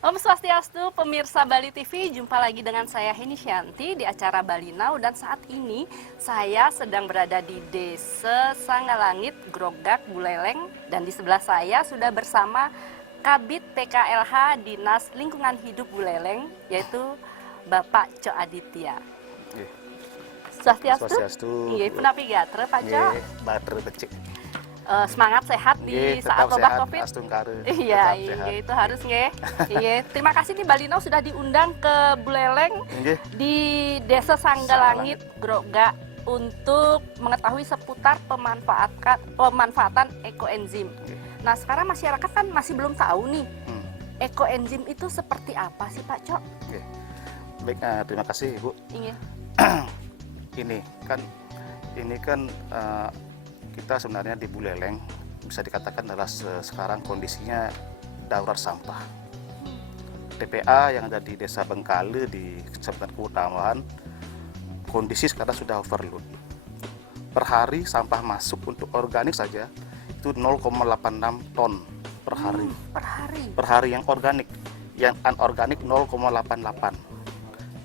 Om Swastiastu, pemirsa Bali TV, jumpa lagi dengan saya Heni Shanti di acara Bali Now, dan saat ini saya sedang berada di Desa Sangalangit, Grogak, Buleleng, dan di sebelah saya sudah bersama Kabid PKLH Dinas Lingkungan Hidup Buleleng, yaitu Bapak Cok Aditya. Swastiastu? Swastiastu. Iya, punapi gatre Pak Cok. Bater becik. Semangat sehat di saat wabah Covid. Iya, itu harus nggih. Iya, terima kasih nih Bali Now sudah diundang ke Buleleng di Desa Sangalangit, Grogak untuk mengetahui seputar pemanfaatan ekoenzim. Nah, sekarang masyarakat kan masih belum tahu nih. Ekoenzim itu seperti apa sih Pak Cok? Baik, terima kasih Ibu. Iya. Ini kan kita sebenarnya di Buleleng bisa dikatakan adalah sekarang kondisinya darurat sampah. TPA yang ada di Desa Bengkale di Kecamatan Keutamaan, kondisi sekarang sudah overload. Per hari sampah masuk untuk organik saja itu 0,86 ton per hari. Per hari yang organik, yang anorganik 0,88.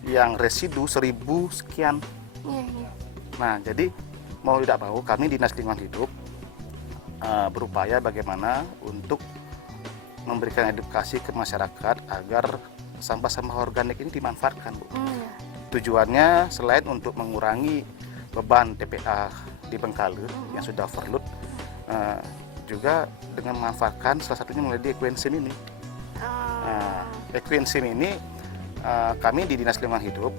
Yang residu 1000 sekian. Nah, jadi mau tidak mau kami Dinas Lingkungan Hidup berupaya bagaimana untuk memberikan edukasi ke masyarakat agar sampah-sampah organik ini dimanfaatkan, Bu. Tujuannya selain untuk mengurangi beban TPA di Bengkale yang sudah overload, juga dengan memanfaatkan salah satunya melalui ekoenzim ini. Ekoenzim ini kami di Dinas Lingkungan Hidup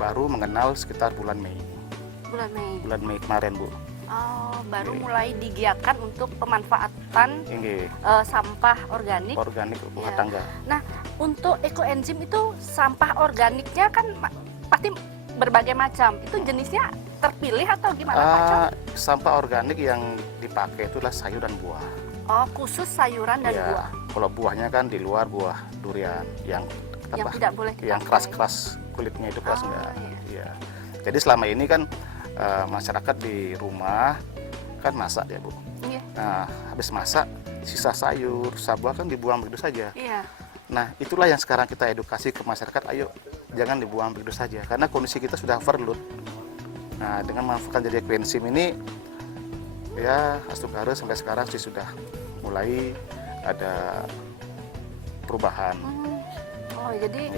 baru mengenal sekitar bulan Mei. Bulan Mei kemarin, Bu. Oh, baru mulai digiatkan untuk pemanfaatan sampah organik rumah tangga. Nah, untuk ekoenzim itu sampah organiknya kan pasti berbagai macam. Itu jenisnya terpilih atau gimana Pak Cok? Sampah organik yang dipakai itulah sayur dan buah. Oh, khusus sayuran dan buah. Kalau buahnya kan di luar buah durian yang tidak boleh dipakai. Yang keras-keras kulitnya itu keras enggak. Iya. Jadi selama ini kan masyarakat di rumah kan masak ya, Bu. Iya. Nah, habis masak sisa sayur, buah kan dibuang begitu saja. Iya. Nah, itulah yang sekarang kita edukasi ke masyarakat, ayo jangan dibuang begitu saja karena kondisi kita sudah overload. Nah, dengan memanfaatkan jadi ekoenzim ini ya Astungkare sampai sekarang sih sudah mulai ada perubahan. Oh, jadi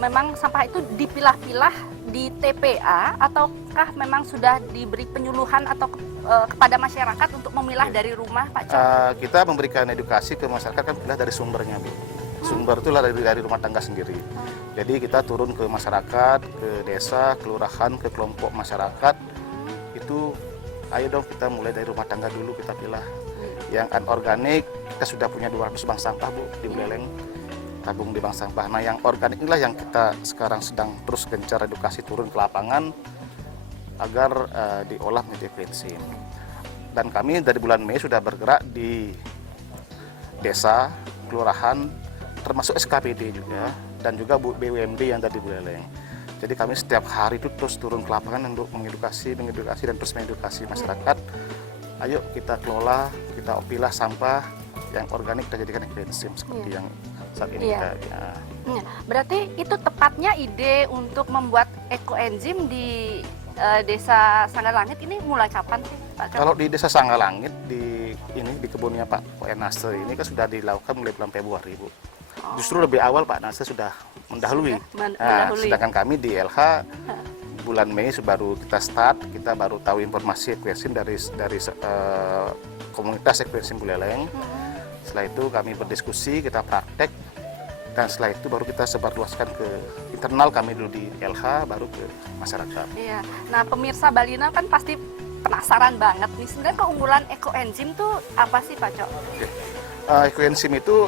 memang sampah itu dipilah-pilah di TPA ataukah memang sudah diberi penyuluhan atau kepada masyarakat untuk memilah dari rumah, Pak Cok? Kita memberikan edukasi ke masyarakat kan pilah dari sumbernya, Bu. Sumber itulah dari rumah tangga sendiri. Jadi kita turun ke masyarakat, ke desa, kelurahan, ke kelompok masyarakat. Itu ayo dong kita mulai dari rumah tangga dulu kita pilah. Yang anorganik kita sudah punya 200 bank sampah, Bu, di Buleleng. Tabung di bank sampah. Nah, yang organik inilah yang kita sekarang sedang terus gencar edukasi turun ke lapangan agar diolah menjadi ekoenzim. Dan kami dari bulan Mei sudah bergerak di desa, kelurahan, termasuk SKPD juga, dan juga BUMD yang ada di Buleleng. Jadi kami setiap hari itu terus turun ke lapangan untuk mengedukasi dan terus mengedukasi masyarakat. Ayo kita kelola, kita pilah sampah yang organik kita jadikan ekoenzim seperti yang saat ini Berarti itu tepatnya ide untuk membuat ekoenzim di Desa Sangalangit ini mulai kapan sih, Pak Cok? Kalau di Desa Sangalangit di kebunnya Pak Nase ini kan sudah dilakukan mulai bulan Februari, Bu. Justru lebih awal Pak Nase sudah mendahului. Sedangkan kami di LH bulan Mei baru kita start, kita baru tahu informasi ekoenzim dari komunitas ekoenzim Buleleng. Setelah itu kami berdiskusi, kita praktek, dan setelah itu baru kita sebarluaskan ke internal kami dulu di LH, baru ke masyarakat. Iya. Nah, pemirsa Bali Now kan pasti penasaran banget nih, sebenarnya keunggulan ekoenzim tuh apa sih, Pak Cok? Ekoenzim itu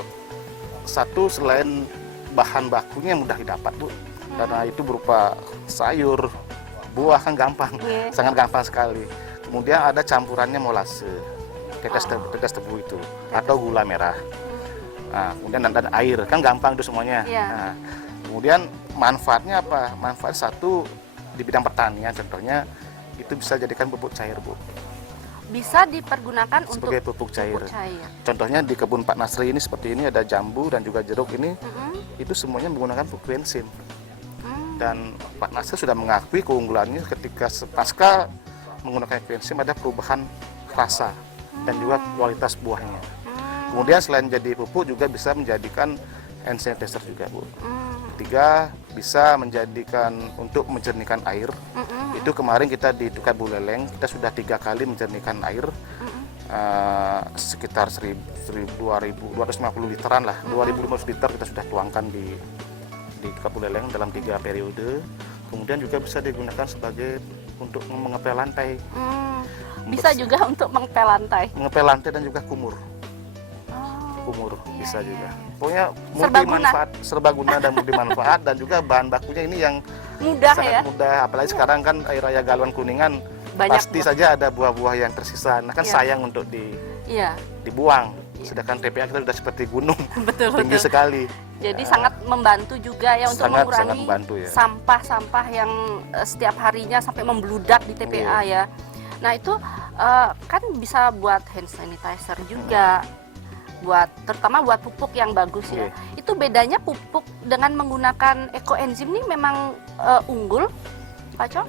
satu, selain bahan bakunya mudah didapat, Bu, karena itu berupa sayur, buah kan gampang, sangat gampang sekali. Kemudian ada campurannya molase, tetes tebu itu, atau gula merah. Nah, kemudian dan air kan gampang itu semuanya. Nah, kemudian manfaatnya apa? Manfaat satu di bidang pertanian contohnya itu bisa jadikan pupuk cair, Bu. bisa dipergunakan sebagai untuk pupuk cair. cair. Contohnya di kebun Pak Nasri ini seperti ini ada jambu dan juga jeruk ini, itu semuanya menggunakan pupuk enzim. Dan Pak Nasri sudah mengakui keunggulannya ketika pasca menggunakan enzim ada perubahan rasa dan juga kualitas buahnya. Kemudian selain jadi pupuk juga bisa menjadikan hand sanitizer juga, Bu. Ketiga, bisa menjadikan untuk menjernihkan air. Itu kemarin kita di Tukat Buleleng kita sudah 3 kali menjernihkan air, sekitar 250 literan lah, 2.500 liter kita sudah tuangkan di Tukat Buleleng dalam 3 periode. Kemudian juga bisa digunakan sebagai untuk mengepel lantai. Bisa juga untuk mengepel lantai. Mengepel lantai dan juga kumur. Kumur bisa juga. Pokoknya multi manfaat, serbaguna dan multi manfaat, dan juga bahan bakunya ini yang mudah sangat mudah. Apalagi sekarang kan air raya Galuan Kuningan banyak pasti saja ada buah-buah yang tersisa. Nah kan sayang untuk dibuang. Sedangkan TPA kita sudah seperti gunung, tinggi sekali. Jadi sangat membantu juga ya untuk mengurangi sampah-sampah yang setiap harinya sampai membludak di TPA ya. Nah itu kan bisa buat hand sanitizer juga, terutama buat pupuk yang bagus ya. Itu bedanya pupuk dengan menggunakan ekoenzim ini memang unggul, Pak Cok?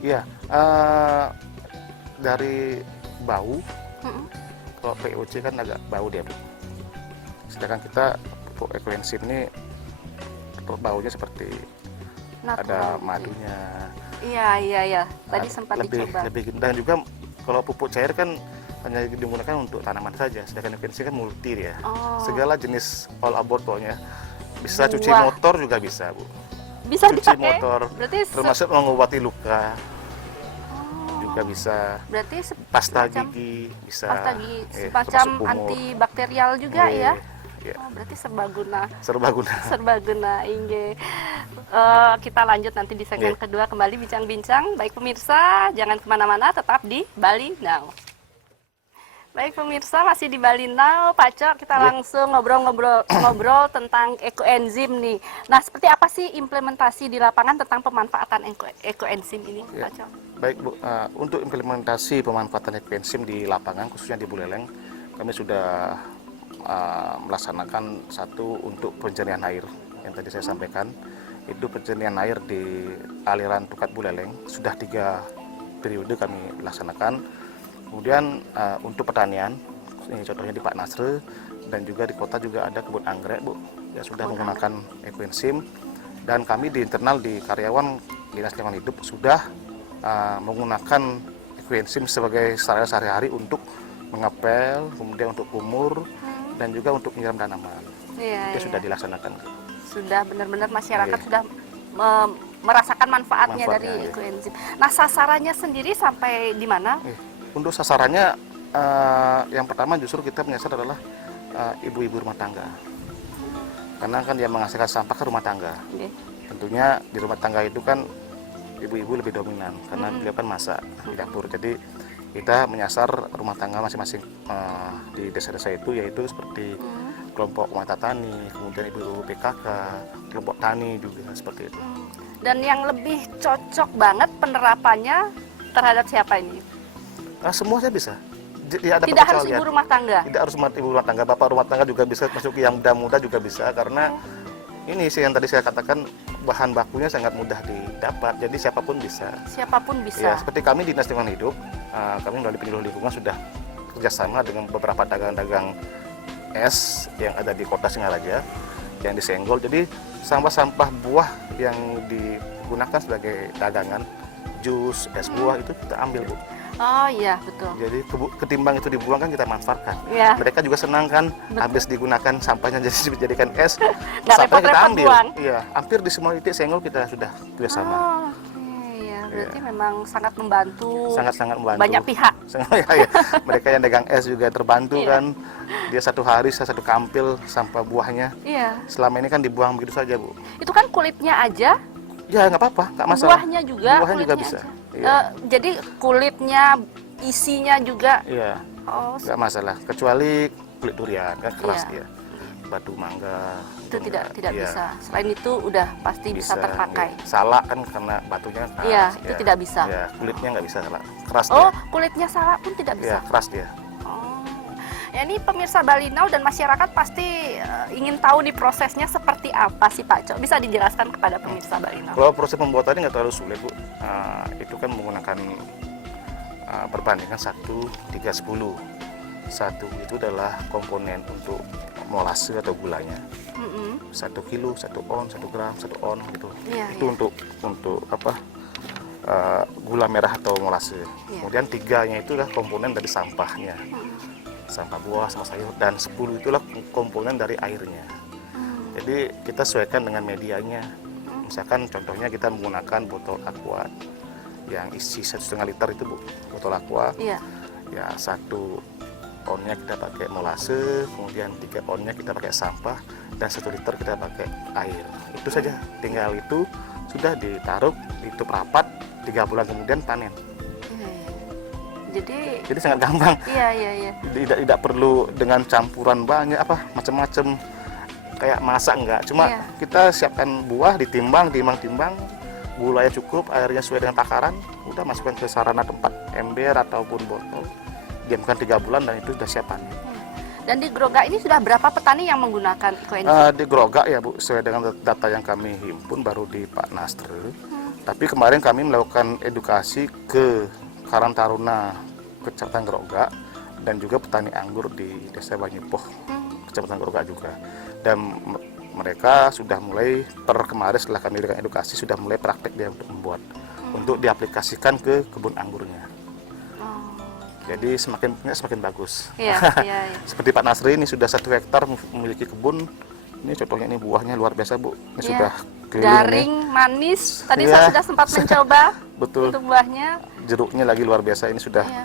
Iya, dari bau. Kalau POC kan agak bau dia, Bu. Sedangkan kita pupuk ekoenzim ini baunya seperti ada madunya. Iya. Tadi sempat dicoba. Dan juga kalau pupuk cair kan hanya digunakan untuk tanaman saja. Sedangkan ekoenzim kan multi ya. Segala jenis all about pokoknya. Bisa cuci motor juga bisa, Bu. Bisa cuci dipakai? motor, termasuk mengobati luka. Juga bisa. Berarti pasta gigi bisa. Pasta gigi semacam antibakterial juga ya. Berarti serbaguna. Serbaguna, Inge. Kita lanjut nanti di segmen kedua kembali bincang-bincang. Baik pemirsa, jangan kemana-mana, tetap di Bali Now. Baik pemirsa, masih di Bali Now, Pak Cok, kita langsung ngobrol tentang ekoenzim nih. Nah, seperti apa sih implementasi di lapangan tentang pemanfaatan ekoenzim ini, Pak Cok? Baik Bu, untuk implementasi pemanfaatan ekoenzim di lapangan, khususnya di Buleleng, kami sudah melaksanakan satu untuk penjernihan air yang tadi saya sampaikan. Itu penjernihan air di aliran Tukat Buleleng sudah 3 periode kami laksanakan. Kemudian untuk pertanian, ini contohnya di Pak Nasre dan juga di kota juga ada kebun anggrek, Bu, yang sudah menggunakan ekoenzim. Dan kami di internal di karyawan Dinas Lingkungan Hidup sudah menggunakan ekoenzim sebagai sarana sehari-hari untuk mengepel, kemudian untuk kumur, dan juga untuk menyiram tanaman. Itu sudah dilaksanakan. Sudah benar-benar masyarakat sudah merasakan manfaatnya dari ekoenzim. Nah, sasarannya sendiri sampai di mana? Untuk sasarannya, yang pertama justru kita menyasar adalah ibu-ibu rumah tangga. Karena kan dia menghasilkan sampah ke rumah tangga. Tentunya di rumah tangga itu kan ibu-ibu lebih dominan karena beliau kan masak di dapur. Jadi kita menyasar rumah tangga masing-masing di desa-desa itu, yaitu seperti kelompok wanita tani, kemudian ibu-ibu PKK, kelompok tani juga seperti itu. Dan yang lebih cocok banget penerapannya terhadap siapa ini? Semuanya bisa. Tidak harus ibu rumah tangga. Tidak harus ibu rumah tangga, bapak rumah tangga juga bisa, masuk yang muda juga bisa, karena ini sih yang tadi saya katakan, bahan bakunya sangat mudah didapat, jadi siapapun bisa. Siapapun bisa. Ya, seperti kami Dinas Lingkungan Hidup, kami melalui penyuluh lingkungan sudah kerjasama dengan beberapa dagang-dagang es yang ada di Kota Singaraja yang disenggol. Jadi sampah-sampah buah yang digunakan sebagai dagangan, jus, es buah itu kita ambil, Bu. Oh iya, betul. Jadi ketimbang itu dibuang kan kita manfaatkan. Mereka juga senang kan, habis digunakan sampahnya jadi dijadikan es, sampahnya kita ambil. Iya, hampir di semua titik senggol kita sudah kerjasama. Iya, berarti memang sangat membantu. Sangat-sangat membantu. Banyak pihak. Mereka yang dagang es juga terbantu kan. Dia satu hari satu kampil sampah buahnya. Selama ini kan dibuang begitu saja, Bu. Itu kan kulitnya aja. Ya nggak apa-apa, nggak masalah. Buahnya juga bisa. Jadi kulitnya, isinya juga. Iya. Nggak masalah, kecuali kulit durian kan keras dia. Batu mangga. Itu tidak bisa. Selain itu udah pasti bisa terpakai. Salak kan karena batunya keras. Itu tidak bisa. Kulitnya nggak bisa salak. keras Oh, dia. kulitnya salak pun tidak bisa? Ya, keras dia. Oh. Ya, ini pemirsa Bali Now dan masyarakat pasti ingin tahu nih prosesnya seperti apa sih Pak Cok. Bisa dijelaskan kepada pemirsa Bali Now? Kalau proses pembuatannya nggak terlalu sulit, Bu. Itu kan menggunakan perbandingan 1:3:10. 1 itu adalah komponen untuk molase atau gulanya. 1 kilo, 1 on, 1 gram, 1 on gitu. Iya, Itu iya. untuk apa? Gula merah atau molase. Iya. Kemudian 3-nya itulah komponen dari sampahnya. Sampah buah, sampah sayur, dan 10 itulah komponen dari airnya. Jadi kita sesuaikan dengan medianya. Misalkan contohnya kita menggunakan botol aqua yang isi 1,5 liter itu, Bu, botol aqua. Iya. Ya, 1 onnya kita pakai molase, kemudian 3 onnya kita pakai sampah, dan 1 liter kita pakai air. Itu saja, tinggal itu sudah ditaruh, ditutup rapat, 3 bulan kemudian panen. Jadi sangat gampang. iya. Tidak perlu dengan campuran banyak macam-macam kayak masak, enggak. Cuma Iya. kita siapkan buah, ditimbang, gulanya cukup, airnya sesuai dengan takaran, udah masukkan ke sarana tempat ember ataupun botol, diamkan 3 bulan dan itu sudah siap panen. Dan di Grogak ini sudah berapa petani yang menggunakan ekoenzim? Di Grogak ya, Bu, sesuai dengan data yang kami himpun baru di Pak Nastre. Tapi kemarin kami melakukan edukasi ke Karang Taruna, Kecamatan Grogak, dan juga petani anggur di Desa Banyipoh, Kecamatan Grogak juga. Dan mereka sudah mulai kemarin setelah kami berikan edukasi sudah mulai praktek dia untuk membuat, untuk diaplikasikan ke kebun anggurnya. Jadi semakin bagus. Iya. Seperti Pak Nasri ini sudah 1 hektar memiliki kebun. Ini contohnya, ini buahnya luar biasa, Bu. Ini Iya. sudah Garing, manis. Tadi Iya. saya sudah sempat mencoba Betul. untuk buahnya. Jeruknya lagi luar biasa. Ini sudah Iya.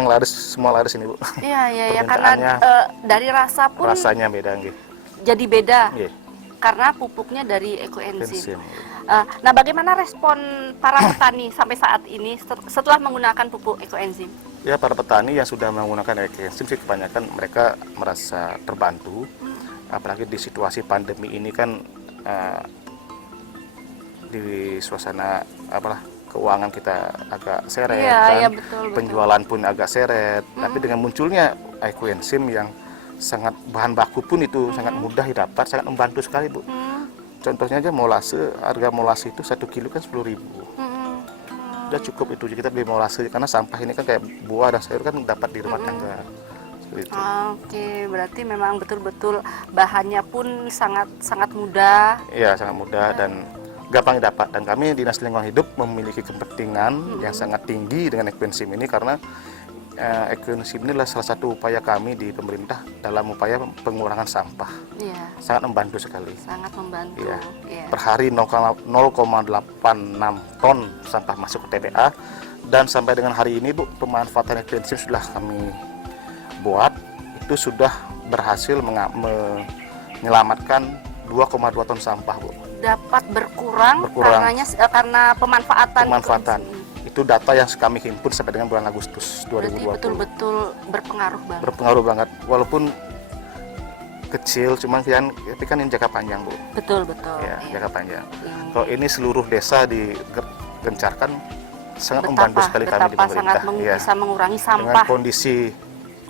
yang semua laris ini, Bu. Iya, karena dari rasa pun Rasanya beda nggih. jadi beda Nggih. karena pupuknya dari ekoenzim. Enzim. Nah, bagaimana respon para petani sampai saat ini setelah menggunakan pupuk ekoenzim? Ya, para petani yang sudah menggunakan ekoenzim sih kebanyakan mereka merasa terbantu. Apalagi di situasi pandemi ini kan di suasana keuangan kita agak seret, Iya, betul. penjualan pun agak seret. Tapi dengan munculnya ekoenzim yang sangat bahan baku pun itu sangat mudah didapat, sangat membantu sekali, Bu. Contohnya aja molase, harga molase itu 1 kilo kan 10.000. Udah cukup itu kita beli molase, karena sampah ini kan kayak buah dan sayur kan dapat di rumah tangga. Seperti itu. Oke, berarti memang betul-betul bahannya pun sangat mudah. Iya, sangat mudah dan gampang didapat. Dan kami Dinas Lingkungan Hidup memiliki kepentingan yang sangat tinggi dengan ekoenzim ini, karena ekoenzim ini adalah salah satu upaya kami di pemerintah dalam upaya pengurangan sampah. Iya, Sangat membantu sekali. sangat membantu. Iya. Iya. Per hari 0,86 ton sampah masuk ke TPA, dan sampai dengan hari ini, Bu, pemanfaatan ekoenzim sudah kami buat itu sudah berhasil menyelamatkan 2,2 ton sampah, Bu. Dapat berkurang. Berkurang. Karena pemanfaatan. Pemanfaatan. Itu data yang kami himpun sampai dengan bulan Agustus 2020. Berarti betul-betul berpengaruh banget. Berpengaruh banget, walaupun kecil, cuman tapi kan ini jangka panjang, Bu. Betul. Ya, Iya. jangka panjang. Iya. Kalau ini seluruh desa digencarkan, sangat membantu sekali kami di betapa pemerintah. sangat Ya. bisa mengurangi Dengan sampah kondisi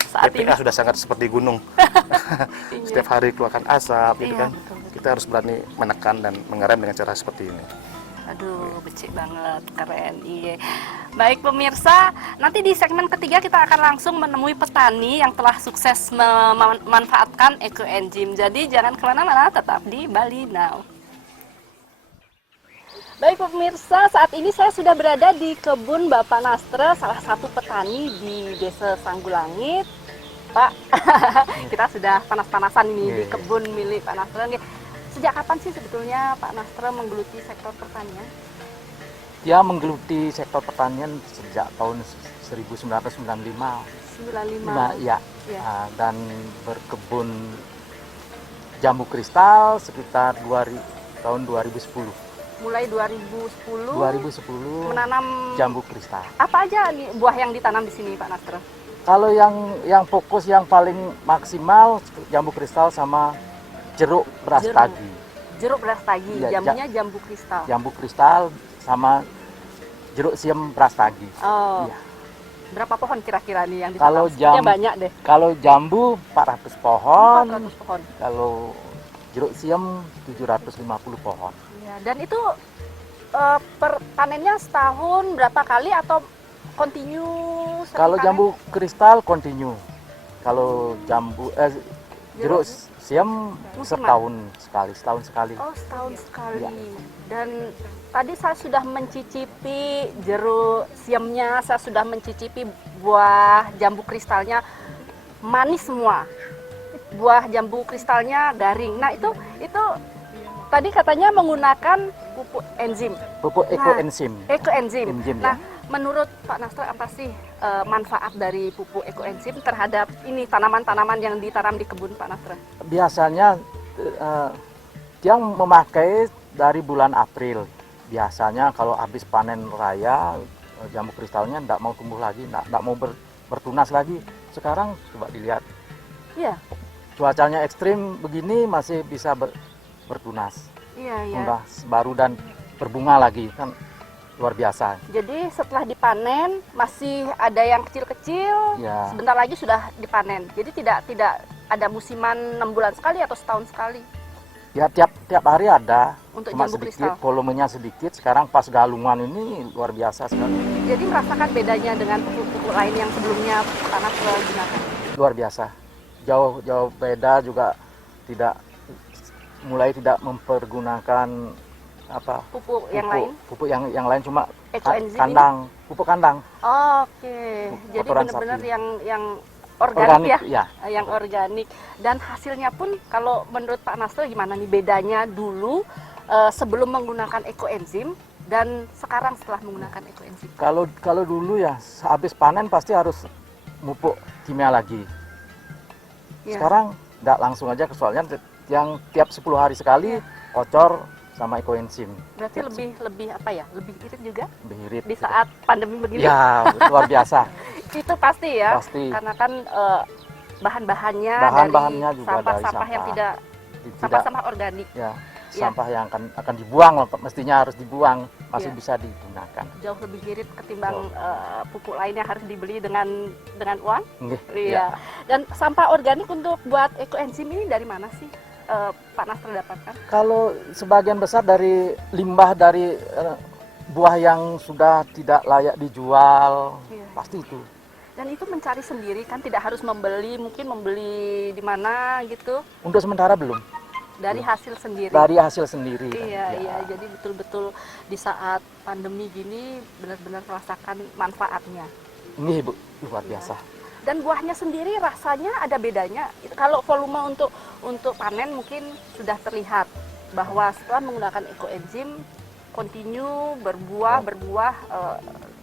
saat ini. TPA sudah sangat seperti gunung. Setiap hari keluarkan asap, gitu Iya, kan. betul. Kita harus berani menekan dan mengerem dengan cara seperti ini. Aduh, becik banget, keren. Iya. Baik pemirsa, nanti di segmen ketiga kita akan langsung menemui petani yang telah sukses memanfaatkan ekoenzim. Jadi jangan kemana-mana, tetap di Bali Now. Baik pemirsa, saat ini saya sudah berada di kebun Bapak Nastre, salah satu petani di Desa Sanggulangit. Pak, kita sudah panas-panasan ini di kebun milik Pak Nastre. Sejak kapan sih sebetulnya Pak Nastre menggeluti sektor pertanian? Dia menggeluti sektor pertanian sejak tahun 1995. 95. Ya. Ya. Dan berkebun jambu kristal sekitar tahun 2010. Mulai 2010. 2010 menanam jambu kristal. apa aja nih buah yang ditanam di sini Pak Nastre? Kalau yang fokus yang paling maksimal jambu kristal sama jeruk brastagi. Jeruk brastagi, Ya, jambunya jambu kristal. Jambu kristal sama jeruk siem brastagi. Oh. Iya. Berapa pohon kira-kira nih yang Kalau ditanam? Banyak deh. Kalau jambu 400 pohon. 400 pohon. Kalau jeruk siam 750 pohon. Ya, dan itu panennya setahun berapa kali atau continue? Kalau jambu kristal continue. Kalau jeruk siam setahun sekali. Oh, setahun sekali. Ya. Dan tadi saya sudah mencicipi jeruk siamnya, saya sudah mencicipi buah jambu kristalnya, manis semua. Buah jambu kristalnya garing. Nah, itu tadi katanya menggunakan pupuk enzim. Pupuk ekoenzim. Ekoenzim. Nah, Ya. menurut Pak Nasro apa sih manfaat dari pupuk ekoenzim terhadap ini tanaman-tanaman yang ditanam di kebun Pak Nasro? Biasanya dia memakai dari bulan April. Biasanya kalau habis panen raya, jambu kristalnya tidak mau tumbuh lagi, tidak mau bertunas lagi. Sekarang coba dilihat. Iya. Cuacanya ekstrim begini masih bisa bertunas. Iya, iya. Tunas baru dan berbunga lagi, kan luar biasa. Jadi setelah dipanen masih ada yang kecil-kecil, Ya. sebentar lagi sudah dipanen. Jadi tidak ada musiman 6 bulan sekali atau setahun sekali Ya tiap hari ada. untuk Cuma jambu sedikit, kristal. volumenya sedikit. Sekarang pas galungan ini luar biasa sekali. Jadi merasakan bedanya dengan pupuk-pupuk lain yang sebelumnya Pak Nasro gunakan. Luar biasa. Jauh beda, juga mulai tidak mempergunakan Pupuk yang lain? Pupuk yang lain, cuma Ekoenzim pupuk kandang. Oke, jadi Kotoran benar-benar sapi. yang organik ya? Ya. Yang organik. Dan hasilnya pun kalau menurut Pak Nasro gimana nih bedanya dulu sebelum menggunakan ekoenzim dan sekarang setelah menggunakan ekoenzim? Kalau dulu ya habis panen pasti harus pupuk kimia lagi. Ya. Sekarang nggak langsung aja, soalnya yang tiap 10 hari sekali kocor sama ekoenzim. Berarti lebih apa ya? Lebih irit juga Lebih irit. di saat pandemi begini? Ya, luar biasa. Itu pasti ya. Pasti. Karena kan bahan-bahannya Bahan-bahannya dari juga dari sampah-sampah yang tidak sampah-sampah organik. Ya, Ya. sampah yang akan dibuang, mestinya harus dibuang, masih Ya. bisa digunakan. Jauh lebih irit ketimbang pupuk lainnya harus dibeli dengan uang. Nggih, Iya. ya. Dan sampah organik untuk buat ekoenzim ini dari mana sih Pak Nasro dapatkan? Kalau sebagian besar dari limbah dari buah yang sudah tidak layak dijual, Iya. pasti itu. Dan itu mencari sendiri kan, tidak harus mungkin membeli di mana gitu, Untuk sementara belum. dari hasil sendiri. Dari hasil sendiri. kan. Iya, Ya. iya. Jadi betul-betul di saat pandemi gini benar-benar merasakan manfaatnya. Ini Bu, luar biasa. Dan buahnya sendiri rasanya ada bedanya. Kalau volume untuk panen mungkin sudah terlihat bahwa setelah menggunakan ekoenzim continue berbuah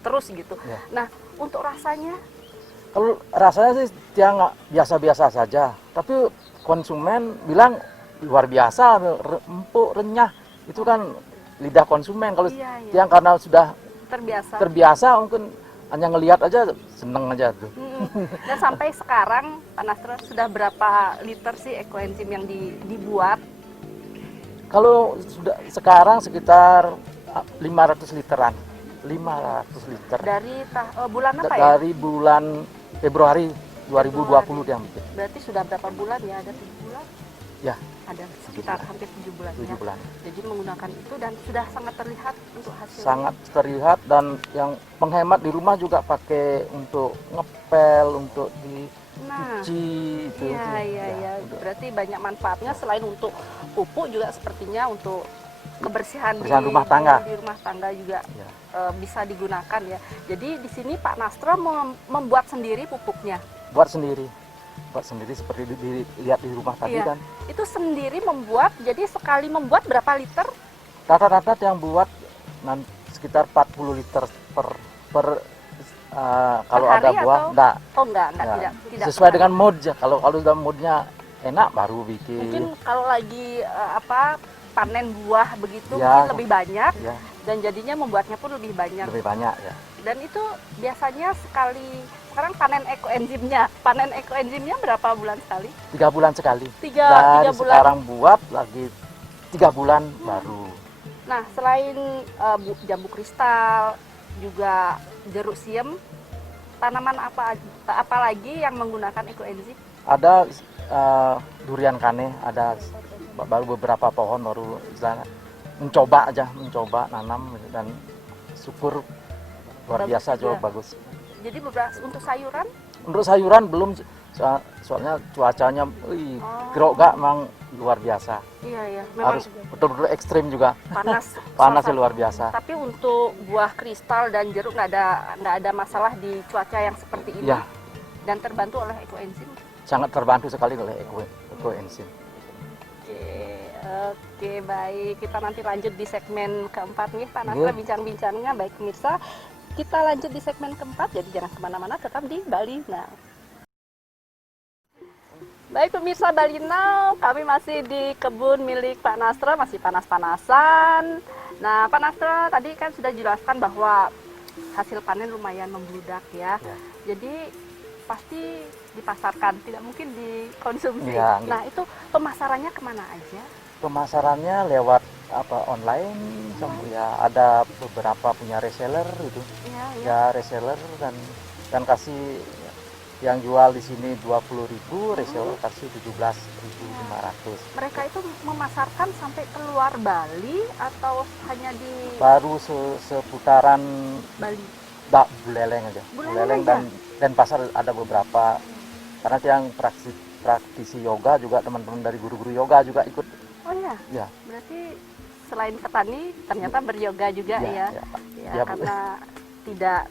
terus gitu. Ya. Nah, untuk rasanya Kalau rasanya sih dia nggak biasa-biasa saja, tapi konsumen bilang luar biasa, empuk, renyah. Itu kan lidah konsumen. Kalau Iya, iya. yang karena sudah terbiasa. mungkin hanya ngelihat aja seneng aja tuh. Dan sampai sekarang Pak Nasro sudah berapa liter sih ekoenzim yang dibuat? Kalau sudah sekarang sekitar 500 literan. 500 liter. Dari bulan apa ya? Dari bulan Februari 2020 dia mungkin. Berarti sudah berapa bulan ya? Ada 7 bulan? Ya, Ada sekitar hampir 7 bulan. 7 ya. bulan. Jadi menggunakan itu dan sudah sangat terlihat untuk hasilnya. Sangat terlihat, dan yang penghemat di rumah juga pakai untuk ngepel, untuk Nah, dicuci itu. iya, iya, iya. Berarti banyak manfaatnya selain untuk pupuk juga sepertinya untuk kebersihan Rumah tangga. Di rumah tangga juga Ya. bisa digunakan ya. Jadi di sini Pak Nasro membuat sendiri pupuknya. Buat sendiri seperti dilihat di rumah tadi Iya. kan. Itu sendiri membuat. Jadi sekali membuat berapa liter? Rata-rata yang buat sekitar 40 liter per kalau Per hari ada buah, atau? enggak. Oh enggak, Ya. tidak. Sesuai per dengan mood ya. Kalau sudah moodnya enak baru bikin. Mungkin kalau lagi panen buah begitu Ya. mungkin lebih banyak Ya, dan jadinya membuatnya pun lebih banyak. lebih banyak ya. Dan itu biasanya sekarang panen ekoenzimnya berapa bulan sekali? 3 bulan sekali. Tiga Dari bulan. sekarang buat lagi 3 bulan baru. Nah, selain jambu kristal, juga jeruk siam, tanaman apa lagi yang menggunakan ekoenzim? Ada durian kane, ada baru beberapa pohon baru istilahnya mencoba nanam dan syukur luar biasa jauh bagus. Jadi beberapa untuk sayuran? Untuk sayuran belum, soalnya cuacanya gerogak memang luar biasa. Iya. Harus betul-betul ekstrim juga. Panasnya luar biasa. Tapi untuk buah kristal dan jeruk nggak ada masalah di cuaca yang seperti ini. Ya. Dan terbantu oleh ekoenzim. Sangat terbantu sekali oleh ekoenzim. Oke, baik. Kita nanti lanjut di segmen keempat nih, Pak Nasra bincang-bincangnya. Baik pemirsa, kita lanjut di segmen keempat. Jadi jangan kemana-mana, tetap di Bali Now. Baik pemirsa Bali Now, kami masih di kebun milik Pak Nasra, masih panas-panasan. Nah, Pak Nasra tadi kan sudah jelaskan bahwa hasil panen lumayan membludak ya. Jadi pasti dipasarkan, tidak mungkin dikonsumsi. Ya, nah, itu pemasarannya kemana aja? Pemasarannya lewat online, ya ada beberapa punya reseller itu. Ya reseller dan kasih yang jual di sini 20.000, reseller kasih 17.500. Mereka itu memasarkan sampai keluar Bali atau hanya di baru seputaran Bali? Buleleng aja. Buleleng dan pasar ada beberapa. Karena yang praktisi yoga juga, teman-teman dari guru-guru yoga juga ikut. Oh iya? Ya. Berarti selain petani ternyata beryoga juga ya? Karena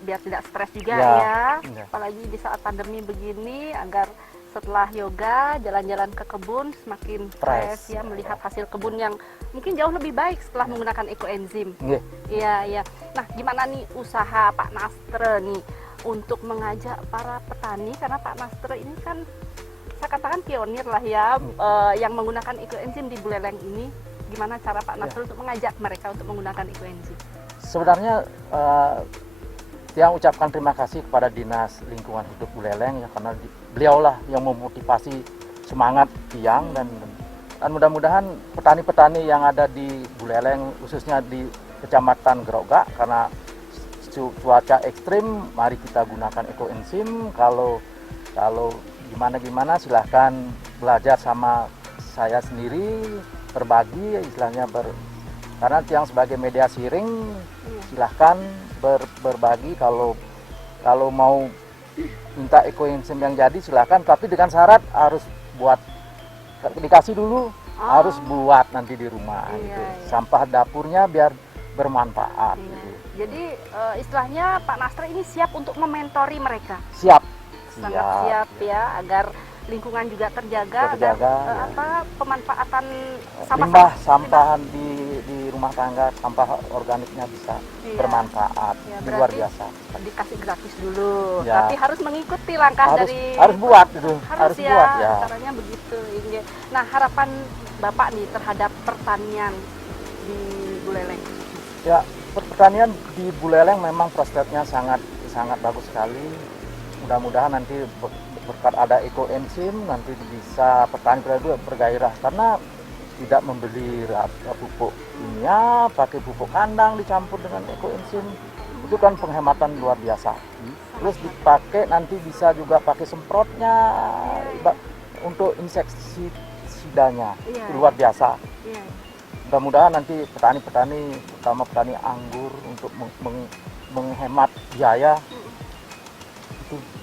biar tidak stres juga ya. Apalagi di saat pandemi begini, agar setelah yoga jalan-jalan ke kebun semakin fresh ya, melihat hasil kebun yang mungkin jauh lebih baik setelah menggunakan ekoenzim. Iya. Nah, gimana nih usaha Pak Nasra nih untuk mengajak para petani, karena Pak Nasra ini kan saya katakan pionir lah ya, yang menggunakan ekoenzim di Buleleng ini. Gimana cara Pak Nasra untuk mengajak mereka untuk menggunakan ekoenzim? Sebenarnya Tiang ucapkan terima kasih kepada Dinas Lingkungan Hidup Buleleng ya, karena beliaulah yang memotivasi semangat Tiang dan mudah-mudahan petani-petani yang ada di Buleleng, khususnya di Kecamatan Gerogak, karena cuaca ekstrim, mari kita gunakan ekoenzim. Kalau gimana silahkan belajar sama saya sendiri, berbagi istilahnya karena Tiang sebagai media sharing, silahkan berbagi. Kalau mau minta ekoenzim yang jadi silahkan, tapi dengan syarat harus buat, dikasih dulu, harus buat nanti di rumah gitu. Sampah dapurnya biar bermanfaat gitu. Jadi istilahnya Pak Nasra ini siap untuk mementori mereka. Sangat siap ya, agar lingkungan juga terjaga dan pemanfaatan sampahan di rumah tangga, sampah organiknya bisa bermanfaat. Luar biasa. Dikasih gratis dulu, tapi harus mengikuti langkah harus buat gitu. Harus buat ya. Caranya begitu. Nah, harapan Bapak nih terhadap pertanian di Buleleng. Ya, pertanian di Buleleng memang prospeknya sangat bagus sekali. Mudah-mudahan nanti berkat ada ekoenzim nanti bisa petani bergairah, karena tidak membeli pupuk kimia, pakai pupuk kandang dicampur dengan ekoenzim, itu kan penghematan luar biasa. Terus dipakai nanti bisa juga pakai semprotnya untuk insektisidanya, luar biasa. Mudah-mudahan nanti petani-petani, terutama petani anggur, untuk menghemat biaya.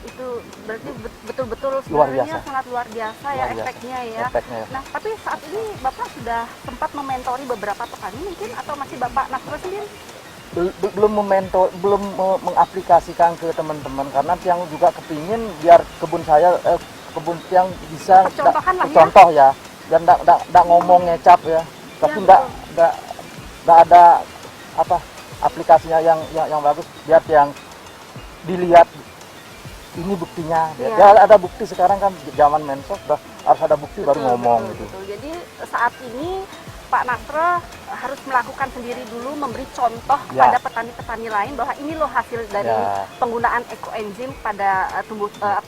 Itu berarti betul-betul sebenarnya sangat luar biasa ya efeknya ya. Nah, tapi saat ini Bapak sudah sempat mementori beberapa petani mungkin, atau masih Bapak Nasra sendiri? Belum mengaplikasikan ke teman-teman, karena yang juga kepingin biar kebun saya kebun yang bisa contoh ya, dan enggak ngomong ngecap ya, tapi enggak ada aplikasinya yang bagus, biar yang dilihat ini buktinya. Ya ada bukti sekarang kan, zaman mensos harus ada bukti baru ngomong gitu. Jadi saat ini Pak Nasra harus melakukan sendiri dulu, memberi contoh pada petani-petani lain bahwa ini loh hasil dari penggunaan ekoenzim pada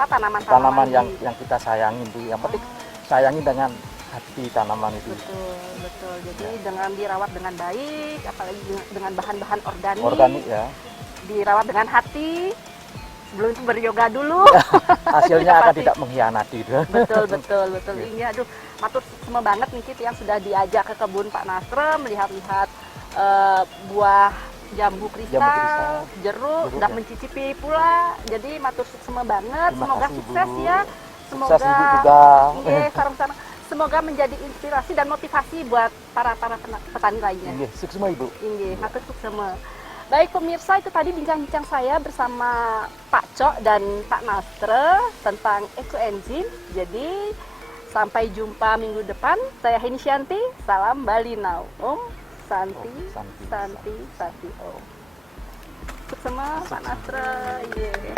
tanaman-tanaman yang kita sayangi itu. Yang penting sayangi dengan hati tanaman itu. Betul. Jadi dengan dirawat dengan baik, apalagi dengan bahan-bahan organik ya. Dirawat dengan hati, sebelum itu beryoga dulu. Hasilnya akan Pasti. tidak mengkhianati. Betul. Iya, aduh, matur semua banget nih Kit yang sudah diajak ke kebun Pak Nasrem, melihat-lihat buah jambu kristal, jeruk, udah ya. mencicipi pula. Jadi matur semua banget. Terima Semoga kasih, sukses Bu. ya. Sukses Semoga Ibu juga. iya, sarang-sarang. Semoga menjadi inspirasi dan motivasi buat para petani lainnya. Nggih, sukses semua Ibu. Inggih, matur semua. Baik pemirsa, itu tadi bincang-bincang saya bersama Pak Cok dan Pak Nasre tentang ekoenzim. Jadi sampai jumpa minggu depan. Saya Heni Shanti, salam Bali Now. Om Santi, Santi. Santi Om. Sukses semua Pak Nasre. Yeah.